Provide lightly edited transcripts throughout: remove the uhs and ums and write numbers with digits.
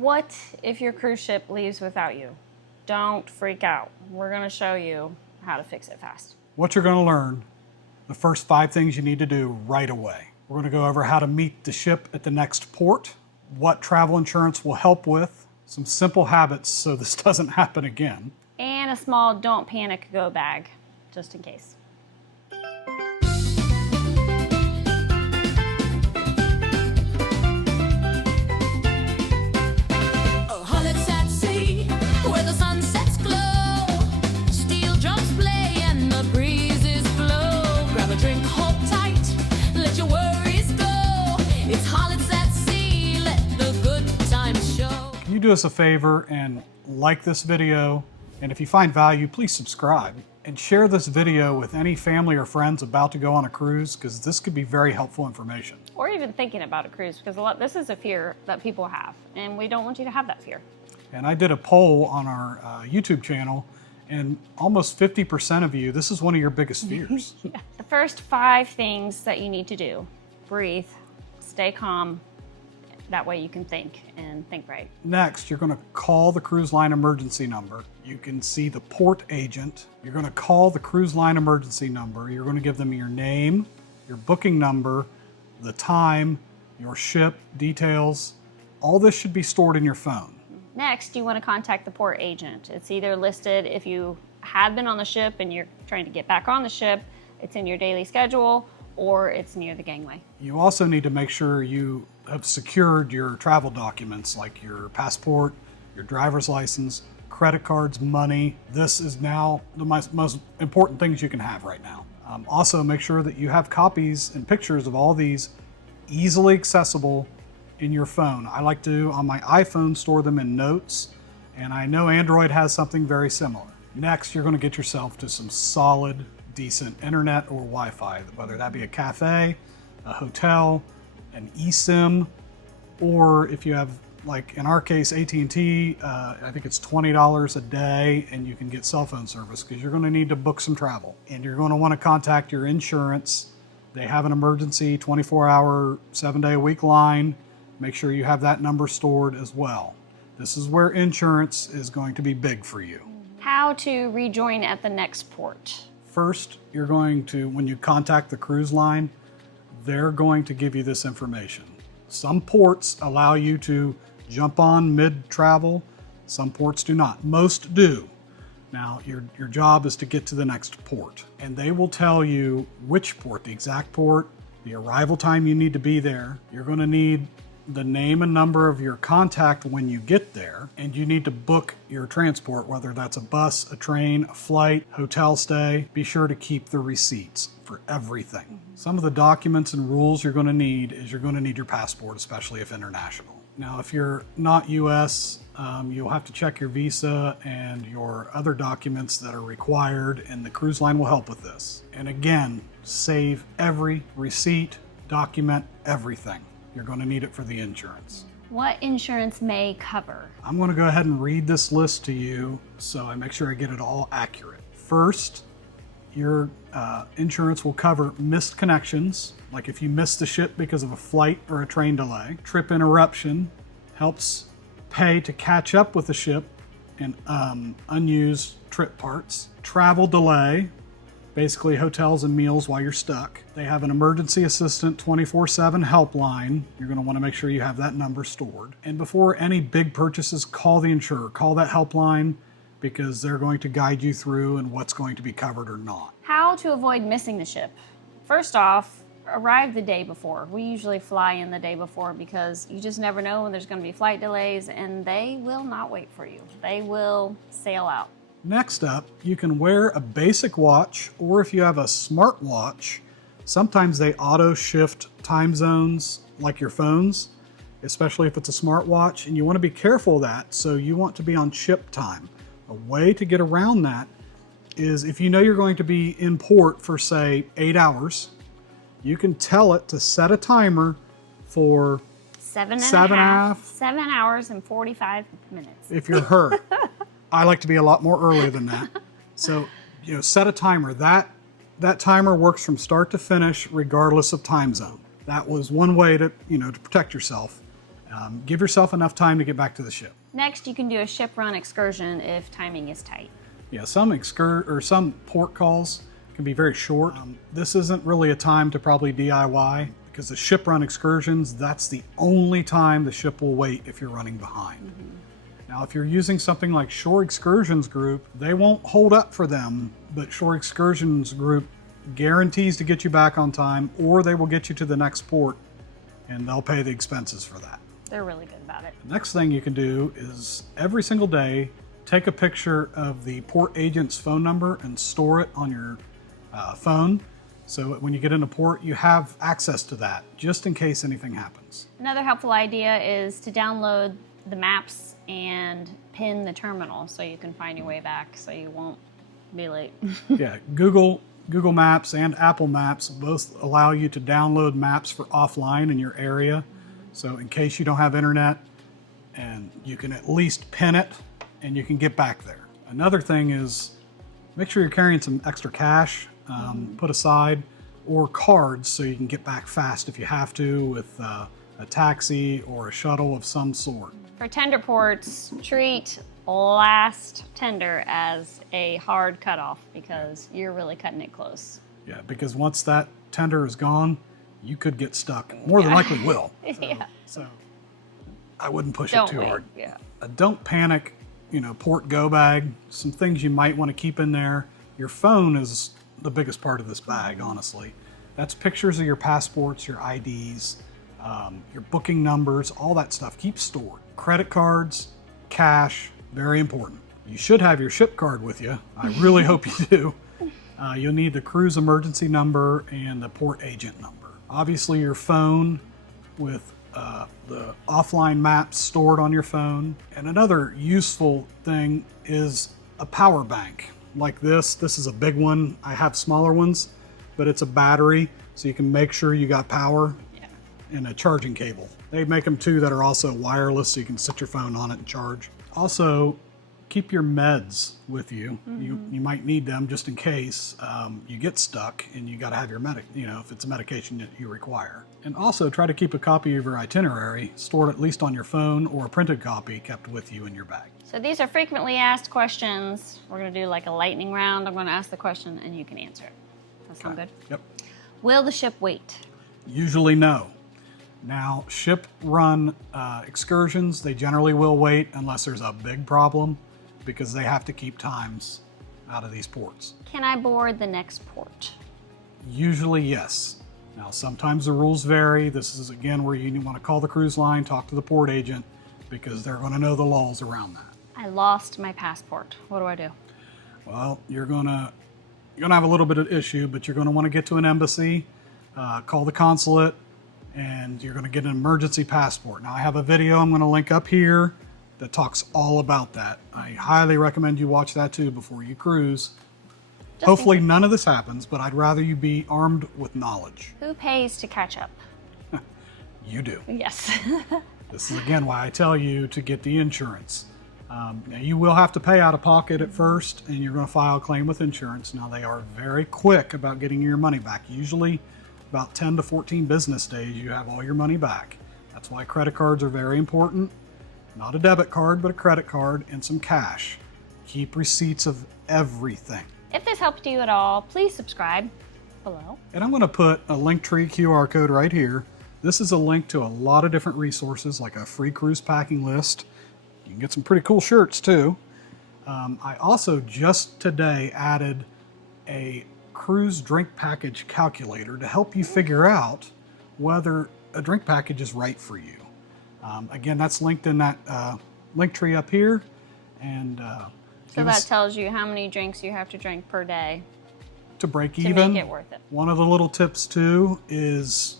What if your cruise ship leaves without you? Don't freak out. We're going to show you how to fix it fast. What you're going to learn, the first 5 things you need to do right away. We're going to go over how to meet the ship at the next port, what travel insurance will help with, some simple habits so this doesn't happen again, And a small don't panic go bag, just in case. Can you do us a favor and like this video? And if you find value, please subscribe and share this video with any family or friends about to go on a cruise, because this could be very helpful information. Or even thinking about a cruise, because this is a fear that people have, and we don't want you to have that fear. And I did a poll on our YouTube channel, and almost 50% of you, this is one of your biggest fears. Yeah. The first 5 things that you need to do: breathe, stay calm. That way you can think and think right. Next, you're going to call the cruise line emergency number. You can see the port agent. You're going to call the cruise line emergency number. You're going to give them your name, your booking number, the time, your ship details. All this should be stored in your phone. Next, you want to contact the port agent. It's either listed if you have been on the ship and you're trying to get back on the ship, it's in your daily schedule, or it's near the gangway. You also need to make sure you have secured your travel documents like your passport, your driver's license, credit cards, money. This is now the most important things you can have right now. Also, make sure that you have copies and pictures of all these easily accessible in your phone. I like to, on my iPhone, store them in notes, and I know Android has something very similar. Next, you're going to get yourself to some solid, decent internet or Wi-Fi, whether that be a cafe, a hotel, an eSIM, or if you have, like in our case, AT&T, I think it's $20 a day and you can get cell phone service, because you're going to need to book some travel. And you're going to want to contact your insurance. They have an emergency 24-hour, 7-day-a-week line. Make sure you have that number stored as well. This is where insurance is going to be big for you. How to rejoin at the next port. First, you're going to, when you contact the cruise line, they're going to give you this information. Some ports allow you to jump on mid-travel. Some ports do not. Most do. Now, your job is to get to the next port, and they will tell you which port, the exact port, the arrival time you need to be there. You're going to need the name and number of your contact when you get there, and you need to book your transport, whether that's a bus, a train, a flight, hotel stay. Be sure to keep the receipts for everything. Some of the documents and rules you're going to need is you're going to need your passport, especially if international. Now, if you're not US, you'll have to check your visa and your other documents that are required, and the cruise line will help with this. And again, save every receipt, document everything. You're going to need it for the insurance. What insurance may cover? I'm going to go ahead and read this list to you so I make sure I get it all accurate. First, your insurance will cover missed connections, like if you miss the ship because of a flight or a train delay. Trip interruption helps pay to catch up with the ship and unused trip parts. Travel delay, basically hotels and meals while you're stuck. They have an emergency assistant 24/7 helpline. You're going to want to make sure you have that number stored. And before any big purchases, call the insurer. Call that helpline, because they're going to guide you through and what's going to be covered or not. How to avoid missing the ship. First off, arrive the day before. We usually fly in the day before because you just never know when there's going to be flight delays, and they will not wait for you. They will sail out. Next up, you can wear a basic watch, or if you have a smart watch, sometimes they auto shift time zones like your phones, especially if it's a smart watch, and you want to be careful of that. So you want to be on ship time. A way to get around that is if you know you're going to be in port for, say, 8 hours, you can tell it to set a timer for 7 hours and 45 minutes. If you're her. I like to be a lot more earlier than that. So, set a timer. That timer works from start to finish regardless of time zone. That was one way to, to protect yourself. Give yourself enough time to get back to the ship. Next, you can do a ship run excursion if timing is tight. Yeah, some port calls can be very short. This isn't really a time to probably DIY because the ship run excursions, that's the only time the ship will wait if you're running behind. Now, if you're using something like Shore Excursions Group, they won't hold up for them, but Shore Excursions Group guarantees to get you back on time, or they will get you to the next port and they'll pay the expenses for that. They're really good about it. The next thing you can do is every single day, take a picture of the port agent's phone number and store it on your phone. So when you get into port, you have access to that just in case anything happens. Another helpful idea is to download the maps and pin the terminal so you can find your way back so you won't be late. Yeah, Google Maps and Apple Maps both allow you to download maps for offline in your area. So in case you don't have internet, and you can at least pin it and you can get back there. Another thing is make sure you're carrying some extra cash, put aside, or cards so you can get back fast if you have to with a taxi or a shuttle of some sort. For tender ports, treat last tender as a hard cutoff because you're really cutting it close. Yeah, because once that tender is gone, you could get stuck. More than likely will. So I wouldn't push it too hard. Yeah. Don't panic. Port go bag, some things you might want to keep in there. Your phone is the biggest part of this bag, honestly. That's pictures of your passports, your IDs, your booking numbers, all that stuff. Keep stored. Credit cards, cash, very important. You should have your ship card with you. I really hope you do. You'll need the cruise emergency number and the port agent number. Obviously your phone with the offline maps stored on your phone. And another useful thing is a power bank like this. This is a big one. I have smaller ones, but it's a battery, so you can make sure you got power and a charging cable. They make them too that are also wireless, so you can sit your phone on it and charge. Also, keep your meds with you. You might need them just in case you get stuck and you got to have your if it's a medication that you require. And also try to keep a copy of your itinerary stored at least on your phone or a printed copy kept with you in your bag. So these are frequently asked questions. We're going to do like a lightning round. I'm going to ask the question and you can answer it. Does that sound good? Yep. Will the ship wait? Usually no. Now, ship run excursions, they generally will wait unless there's a big problem because they have to keep times out of these ports. Can I board the next port? Usually yes. Now, sometimes the rules vary. This is again where you want to call the cruise line, talk to the port agent because they're going to know the laws around that. I lost my passport. What do I do? Well, you're gonna have a little bit of issue, but you're going to want to get to an embassy, call the consulate, and you're going to get an emergency passport. Now, I have a video I'm going to link up here that talks all about that. I highly recommend you watch that too before you cruise. Hopefully none of this happens, but I'd rather you be armed with knowledge. Who pays to catch up? You do. Yes. This is again why I tell you to get the insurance. Now you will have to pay out of pocket at first, and you're going to file a claim with insurance. Now they are very quick about getting your money back. Usually about 10 to 14 business days you have all your money back. That's why credit cards are very important. Not a debit card, but a credit card and some cash. Keep receipts of everything. If this helped you at all, please subscribe below. And I'm going to put a Linktree QR code right here. This is a link to a lot of different resources, like a free cruise packing list. You can get some pretty cool shirts too. I also just today added a cruise drink package calculator to help you figure out whether a drink package is right for you. Again, that's linked in that Linktree up here. And so that tells you how many drinks you have to drink per day to break to even. make it worth it. One of the little tips too is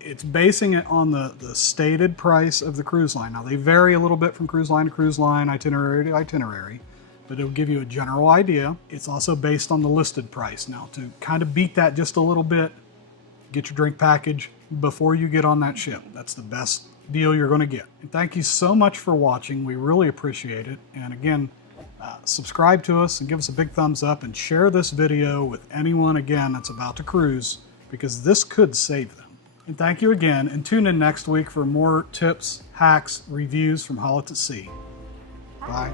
it's basing it on the stated price of the cruise line. Now they vary a little bit from cruise line to cruise line, itinerary to itinerary, but it'll give you a general idea. It's also based on the listed price. Now to kind of beat that just a little bit, get your drink package before you get on that ship. That's the best deal you're going to get. And thank you so much for watching. We really appreciate it. And again, subscribe to us and give us a big thumbs up and share this video with anyone again that's about to cruise, because this could save them. And thank you again, and tune in next week for more tips, hacks, reviews from Hollis at Sea. Bye.